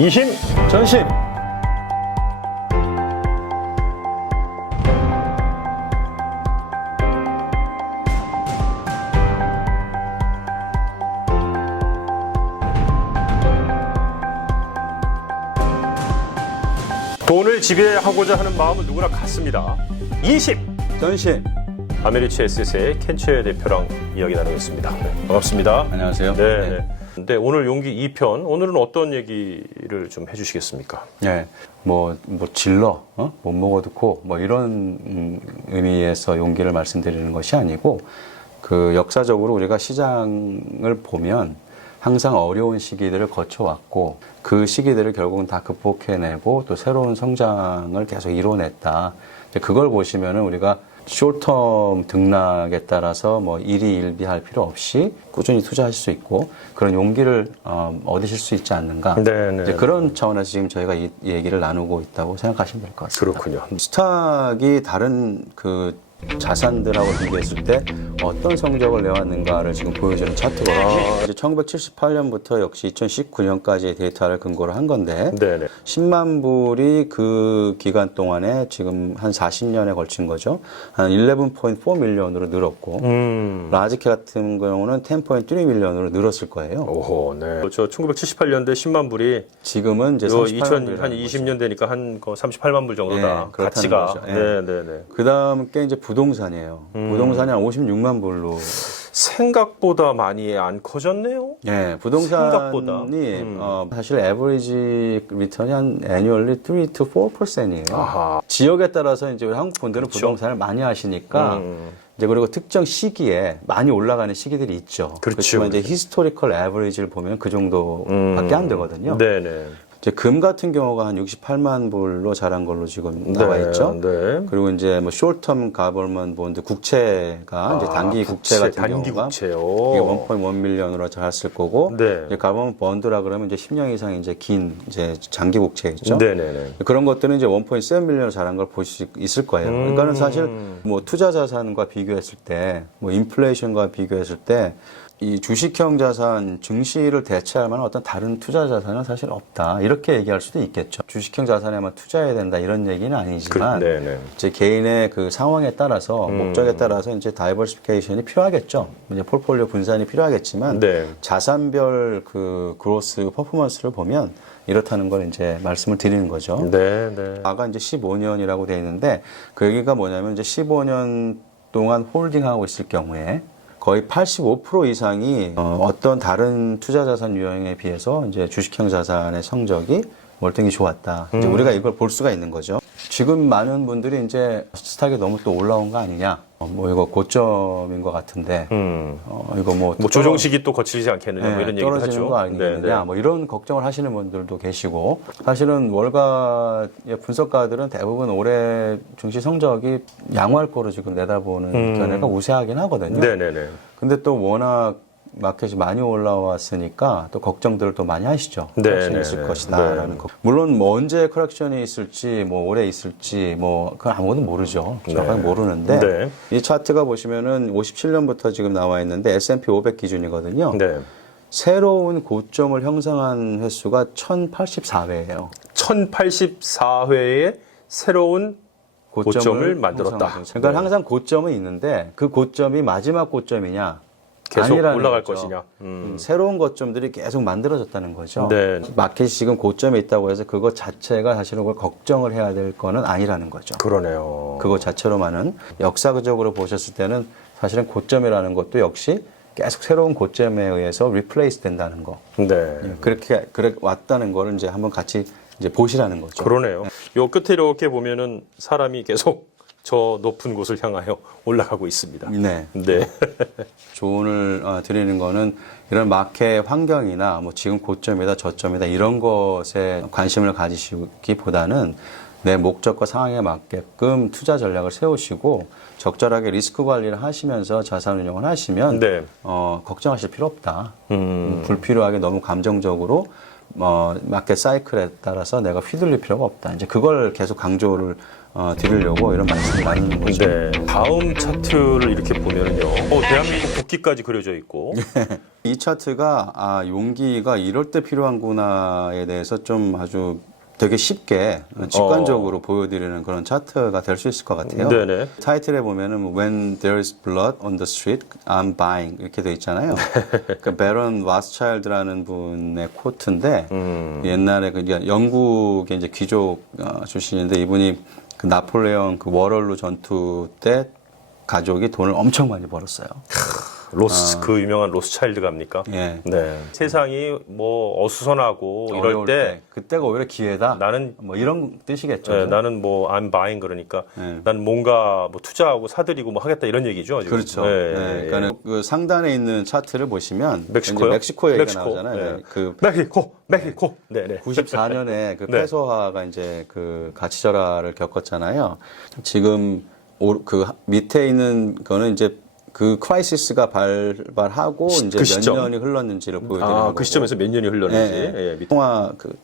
이심 전심. 돈을 지배하고자 하는 마음은 누구나 같습니다. 이심 전심. 아메리츠 에셋의 켄체 대표랑 이야기 나누겠습니다. 네, 반갑습니다. 안녕하세요. 네. 근데 오늘 용기 2편, 오늘은 어떤 얘기를 좀 해주시겠습니까? 네. 뭐 질러, 못 먹어도 코, 뭐 이런 의미에서 용기를 말씀드리는 것이 아니고, 그 역사적으로 우리가 시장을 보면 항상 어려운 시기들을 거쳐왔고, 그 시기들을 결국은 다 극복해내고 또 새로운 성장을 계속 이뤄냈다. 그걸 보시면은 우리가 숏텀 등락에 따라서 뭐 일희일비할 필요 없이 꾸준히 투자하실 수 있고 그런 용기를 얻으실 수 있지 않는가. 이제 그런 차원에서 지금 저희가 이 얘기를 나누고 있다고 생각하시면 될 것 같습니다. 그렇군요. 스탁이 다른 그 자산들하고 비교했을 때 어떤 성적을 내왔는가를 지금 보여주는 차트거든요. 이제 1978년부터 역시 2019년까지의 데이터를 근거로 한 건데, 네네. 10만 불이 그 기간 동안에 지금 한 40년에 걸친 거죠. 한 11.4 밀리언으로 늘었고, 라지캐 같은 경우는 10.3 밀리언으로 늘었을 거예요. 오호, 네. 저 1978년대 10만 불이 지금은 이제 2020년 되니까 한 38만 불 정도다. 네, 가치가. 거죠. 네네네. 그 다음 게 이제 부동산이에요. 부동산이 한 56만 불로. 생각보다 많이 안 커졌네요. 네, 부동산이 생각보다. 사실 에버리지 리턴이 한 애뉴얼리 3 to 4%이에요. 아하. 지역에 따라서 이제 우리 한국 분들은 그렇죠. 부동산을 많이 하시니까 이제 그리고 특정 시기에 많이 올라가는 시기들이 있죠. 그렇죠. 그렇지만 이제 히스토리컬 에버리지를 보면 그 정도밖에 안 되거든요. 네네. 이제 금 같은 경우가 한 68만 불로 자란 걸로 지금 나와 있죠. 네. 그리고 이제 뭐 숏텀 가버먼 본드 국채가 이제 단기 국채 같은 단기 경우가 국채요. 이게 1.1 밀리언으로 자랐을 거고, 네. 이제 가버먼 본드라 그러면 이제 10년 이상 이제 긴 이제 장기 국채겠죠. 네네네. 그런 것들은 이제 1.7 밀리언으로 자란 걸 볼 수 있을 거예요. 그러니까는 사실 뭐 투자 자산과 비교했을 때, 뭐 인플레이션과 비교했을 때. 이 주식형 자산, 증시를 대체할 만한 어떤 다른 투자 자산은 사실 없다. 이렇게 얘기할 수도 있겠죠. 주식형 자산에만 투자해야 된다 이런 얘기는 아니지만 이제 개인의 그 상황에 따라서 목적에 따라서 이제 다이버시피케이션이 필요하겠죠. 이제 폴폴리오 분산이 필요하겠지만 자산별 그 그로스 퍼포먼스를 보면 이렇다는 걸 이제 말씀을 드리는 거죠. 아가 이제 15년이라고 돼 있는데 그 얘기가 뭐냐면 이제 15년 동안 홀딩하고 있을 경우에 거의 85% 이상이 어떤 다른 투자 자산 유형에 비해서 이제 주식형 자산의 성적이 월등히 좋았다. 이제 우리가 이걸 볼 수가 있는 거죠. 지금 많은 분들이 이제 스탁이 너무 또 올라온 거 아니냐. 뭐 이거 고점인 것 같은데. 이거 뭐 조정식이 또 거칠지 않겠느냐. 뭐 이런 얘기도 떨어지는 하죠. 거 아니겠느냐. 뭐 이런 걱정을 하시는 분들도 계시고. 사실은 월가의 분석가들은 대부분 올해 증시 성적이 양호할 거로 지금 내다보는 견해가 우세하긴 하거든요. 근데 또 워낙 마켓이 많이 올라왔으니까 또 걱정들을 또 많이 하시죠. 커렉션이 있을 것이다라는 거. 물론 뭐 언제 커렉션이 있을지 뭐 올해 있을지 뭐 그건 아무도 모르죠. 정확하게 모르는데 이 차트가 보시면은 57년부터 지금 나와 있는데 S&P 500 기준이거든요. 새로운 고점을 형성한 횟수가 1084회예요. 1084회의 새로운 고점을 만들었다. 그러니까 항상 고점은 있는데 그 고점이 마지막 고점이냐 계속 올라갈 거죠. 것이냐. 새로운 고점들이 계속 만들어졌다는 거죠. 마켓이 지금 고점에 있다고 해서 그것 자체가 사실은 그걸 걱정을 해야 될 거는 아니라는 거죠. 그러네요. 그것 자체로만은 역사적으로 보셨을 때는 사실은 고점이라는 것도 역시 계속 새로운 고점에 의해서 리플레이스 된다는 거. 그렇게 왔다는 거를 이제 한번 같이 이제 보시라는 거죠. 그러네요. 요 끝에 이렇게 보면은 사람이 계속 저 높은 곳을 향하여 올라가고 있습니다. 조언을 드리는 거는 이런 마켓 환경이나 뭐 지금 고점이다 저점이다 이런 것에 관심을 가지시기보다는 내 목적과 상황에 맞게끔 투자 전략을 세우시고 적절하게 리스크 관리를 하시면서 자산 운용을 하시면 걱정하실 필요 없다. 불필요하게 너무 감정적으로 마켓 사이클에 따라서 내가 휘둘릴 필요가 없다. 이제 그걸 계속 강조를 드리려고 이런 말씀을 나누는 거죠. 네. 다음 차트를 이렇게 보면은요. 대한민국 국기까지 그려져 있고. 이 차트가 용기가 이럴 때 필요한구나에 대해서 좀 아주 되게 쉽게 직관적으로 보여드리는 그런 차트가 될 수 있을 것 같아요. 네네. 타이틀에 보면은 When there is blood on the street, I'm buying 이렇게 돼 있잖아요. 그 베런 와스차일드라는 분의 코트인데 옛날에 그 영국의 이제 귀족 출신인데 이분이 그 나폴레옹 그 워럴루 전투 때 가족이 돈을 엄청 많이 벌었어요. 그 유명한 로스차일드 갑니까? 예. 네. 세상이 뭐 어수선하고 이럴 어려울 때 그때가 오히려 기회다. 나는 뭐 이런 뜻이겠죠. 네, 나는 뭐 I'm buying 그러니까 네. 난 뭔가 뭐 투자하고 사들이고 뭐 하겠다 이런 얘기죠. 지금. 그렇죠. 네, 네, 그러니까 그 상단에 있는 차트를 보시면 멕시코요? 이제 멕시코 얘기가 멕시코. 나오잖아요. 네. 그 멕시코. 네, 네. 94년에 그 네. 페소화가 이제 그 가치절하를 겪었잖아요. 지금 그 밑에 있는 거는 이제 그 크라이시스가 발발하고 이제 그 시점. 몇 년이 흘렀는지를 보여드리는 거고. 그 시점에서 몇 년이 흘렀는지. 네. 예, 통화 그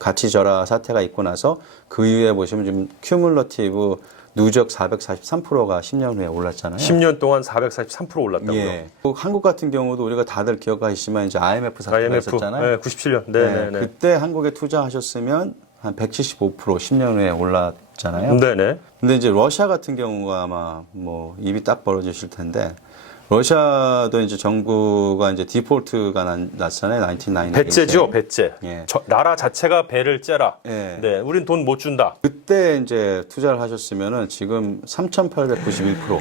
가치절하 사태가 있고 나서 그 이후에 보시면 지금 큐뮬러티브 누적 443%가 10년 후에 올랐잖아요. 10년 동안 443% 올랐다고요. 예. 한국 같은 경우도 우리가 다들 기억하시지만 이제 IMF 사태가 있었잖아요. 네, 97년. 네, 네, 네. 그때 한국에 투자하셨으면 한 175% 10년 후에 올랐잖아요. 네, 네. 근데 이제 러시아 같은 경우가 아마 뭐 입이 딱 벌어지실 텐데 러시아도 이제 정부가 이제 디폴트가 났잖아요. 1990. 배째죠, 배째. 예. 나라 자체가 배를 째라. 예. 네, 우린 돈 못 준다. 그때 이제 투자를 하셨으면은 지금 3,891%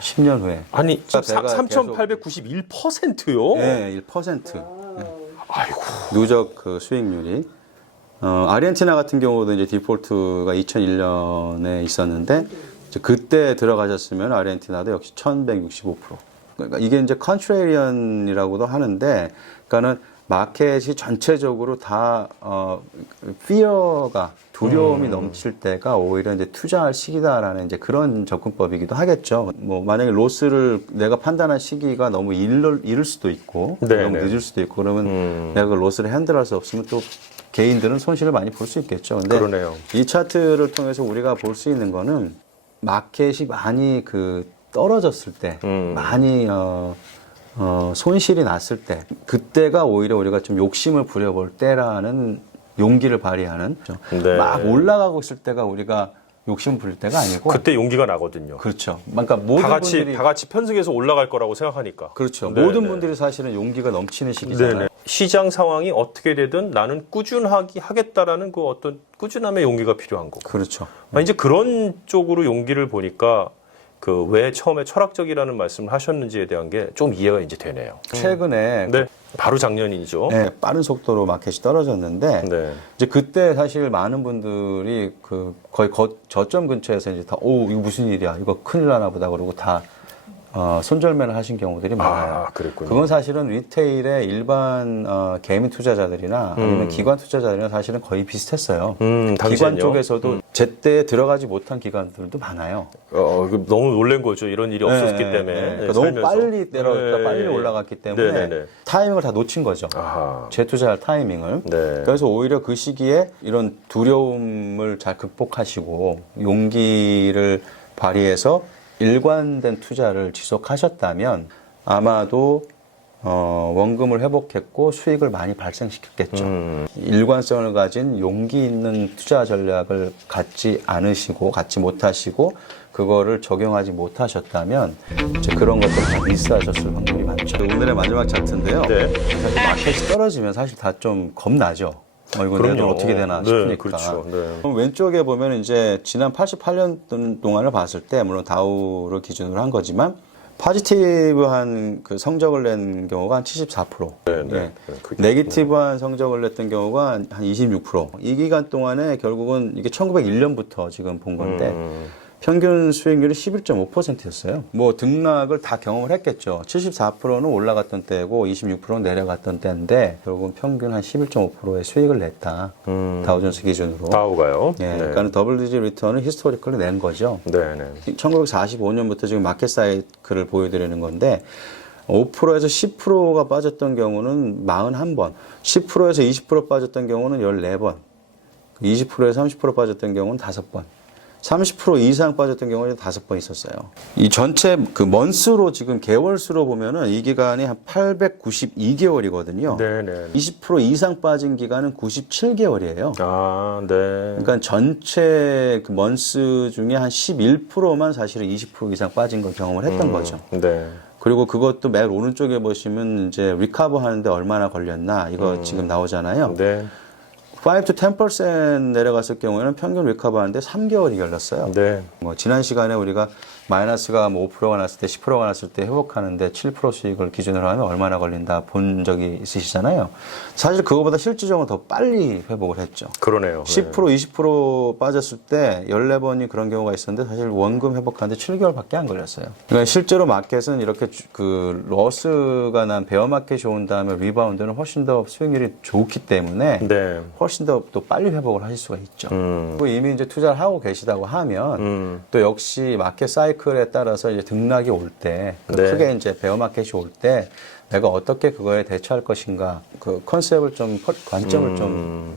10년 후에. 아니, 배가 3,891%요? 네, 1%. 아이고. 누적 그 수익률이. 아르헨티나 같은 경우도 이제 디폴트가 2001년에 있었는데 이제 그때 들어가셨으면 아르헨티나도 역시 1,165%. 그러니까 이게 이제 컨트레리언이라고도 하는데, 그러니까는 마켓이 전체적으로 다 fear가 두려움이 넘칠 때가 오히려 이제 투자할 시기다라는 이제 그런 접근법이기도 하겠죠. 뭐 만약에 로스를 내가 판단할 시기가 너무 이를 수도 있고, 네, 너무 네. 늦을 수도 있고, 그러면 내가 그 로스를 핸들할 수 없으면 또 개인들은 손실을 많이 볼 수 있겠죠. 근데 그러네요. 이 차트를 통해서 우리가 볼 수 있는 거는 마켓이 많이 그 떨어졌을 때, 많이 손실이 났을 때, 그때가 오히려 우리가 좀 욕심을 부려볼 때라는 용기를 발휘하는. 네. 막 올라가고 있을 때가 우리가 욕심 부릴 때가 아니고. 그때 용기가 나거든요. 그렇죠. 그러니까 모든 분들이 다 같이 편승해서 올라갈 거라고 생각하니까. 그렇죠. 네, 모든 네. 분들이 사실은 용기가 넘치는 시기잖아요. 네네. 시장 상황이 어떻게 되든 나는 꾸준하게 하겠다라는 그 어떤 꾸준함의 용기가 필요한 거고. 그렇죠. 이제 그런 쪽으로 용기를 보니까 그 왜 처음에 철학적이라는 말씀을 하셨는지에 대한 게 좀 이해가 이제 되네요. 최근에 네. 바로 작년이죠. 네, 빠른 속도로 마켓이 떨어졌는데 네. 이제 그때 사실 많은 분들이 그 거의 저점 근처에서 이제 다 이거 무슨 일이야, 이거 큰일 나나 보다 그러고 다 손절매를 하신 경우들이 많아요. 그랬군요. 그건 사실은 리테일의 일반 개인 투자자들이나 아니면 기관 투자자들이나 사실은 거의 비슷했어요. 기관 당시엔요? 쪽에서도 제때 들어가지 못한 기관들도 많아요. 너무 놀란 거죠. 이런 일이 없었기 때문에. 그러니까 너무 살면서. 빨리 내려갔다 네. 빨리 올라갔기 때문에 네네네. 타이밍을 다 놓친 거죠. 아하. 재투자할 타이밍을. 네. 그래서 오히려 그 시기에 이런 두려움을 잘 극복하시고 용기를 발휘해서 일관된 투자를 지속하셨다면 아마도 원금을 회복했고 수익을 많이 발생시켰겠죠. 일관성을 가진 용기 있는 투자 전략을 갖지 못하시고 그거를 적용하지 못하셨다면 이제 그런 것들 다 미스하셨을 확률이 많죠. 오늘의 마지막 차트인데요. 네. 사실 마켓이 떨어지면 사실 다 좀 겁나죠. 이거 내일 어떻게 되나 싶으니까. 네, 그렇죠. 네. 그럼 왼쪽에 보면 이제 지난 88년 동안을 봤을 때 물론 다우를 기준으로 한 거지만 포지티브한 그 성적을 낸 경우가 한 74%. 네, 네. 네기티브한 성적을 냈던 경우가 한 26%. 이 기간 동안에 결국은 이게 1901년부터 지금 본 건데 평균 수익률이 11.5%였어요. 뭐 등락을 다 경험을 했겠죠. 74%는 올라갔던 때고 26%는 내려갔던 때인데 결국은 평균 한 11.5%의 수익을 냈다. 다우존스 기준으로. 다우가요? 예, 네. 그러니까 더블 디지 리턴을 히스토리컬리 낸 거죠. 네, 네. 1945년부터 지금 마켓 사이클을 보여드리는 건데 5%에서 10%가 빠졌던 경우는 41번, 10%에서 20% 빠졌던 경우는 14번, 20%에서 30% 빠졌던 경우는 5번. 30% 이상 빠졌던 경우가 5번 있었어요. 이 전체 그 먼스로 지금 개월수로 보면은 이 기간이 한 892개월이거든요. 네네. 20% 이상 빠진 기간은 97개월이에요. 아, 네. 그러니까 전체 그 먼스 중에 한 11%만 사실은 20% 이상 빠진 걸 경험을 했던 거죠. 네. 그리고 그것도 맨 오른쪽에 보시면 이제 리커버 하는데 얼마나 걸렸나 이거 지금 나오잖아요. 네. 5 to 10% 내려갔을 경우에는 평균 리커버 하는데 3개월이 걸렸어요. 네. 뭐 지난 시간에 우리가 마이너스가 뭐 5%가 났을 때 10%가 났을 때 회복하는데 7% 수익을 기준으로 하면 얼마나 걸린다 본 적이 있으시잖아요. 사실 그거보다 실질적으로 더 빨리 회복을 했죠. 그러네요. 10% 20% 빠졌을 때 14번이 그런 경우가 있었는데 사실 원금 회복하는데 7개월밖에 안 걸렸어요. 그러니까 실제로 마켓은 이렇게 그 러스가 난 베어 마켓이 온 다음에 리바운드는 훨씬 더 수익률이 좋기 때문에 네. 훨씬 더 또 빨리 회복을 하실 수가 있죠. 그리고 이미 이제 투자를 하고 계시다고 하면 또 역시 마켓 사이클에 따라서 이제 등락이 올 때 네. 크게 이제 베어 마켓이 올 때 내가 어떻게 그거에 대처할 것인가 그 컨셉을 좀 관점을 좀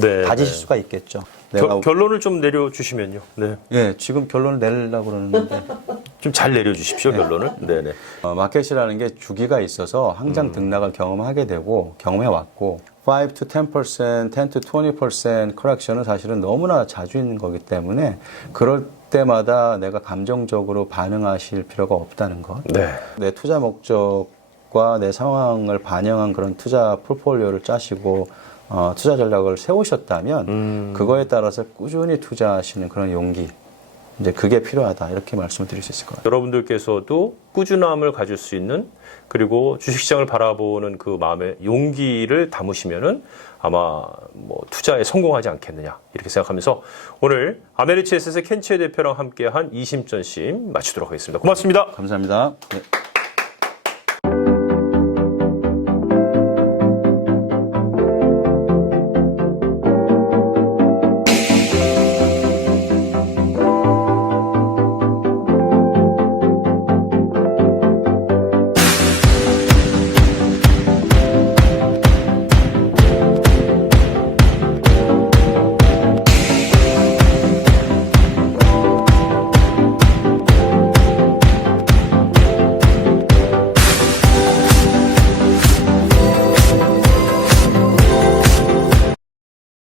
네. 가지실 수가 있겠죠. 내가 결론을 좀 내려주시면요. 네. 예 지금 결론을 내려고 그러는데 좀 잘 내려주십시오, 결론을. 네네. 마켓이라는 게 주기가 있어서 항상 등락을 경험하게 되고 경험해 왔고 5 to 10%, 10 to 20% 커렉션은 사실은 너무나 자주 있는 거기 때문에 그럴 때마다 내가 감정적으로 반응하실 필요가 없다는 것. 네. 내 투자 목적과 내 상황을 반영한 그런 투자 포트폴리오를 짜시고 투자 전략을 세우셨다면 그거에 따라서 꾸준히 투자하시는 그런 용기 이제 그게 필요하다 이렇게 말씀을 드릴 수 있을 것 같아요. 여러분들께서도 꾸준함을 가질 수 있는 그리고 주식시장을 바라보는 그 마음의 용기를 담으시면은 아마 뭐 투자에 성공하지 않겠느냐 이렇게 생각하면서 오늘 아메리츠에셋의 켄치의 대표랑 함께한 이심전심 마치도록 하겠습니다. 고맙습니다. 감사합니다. 네.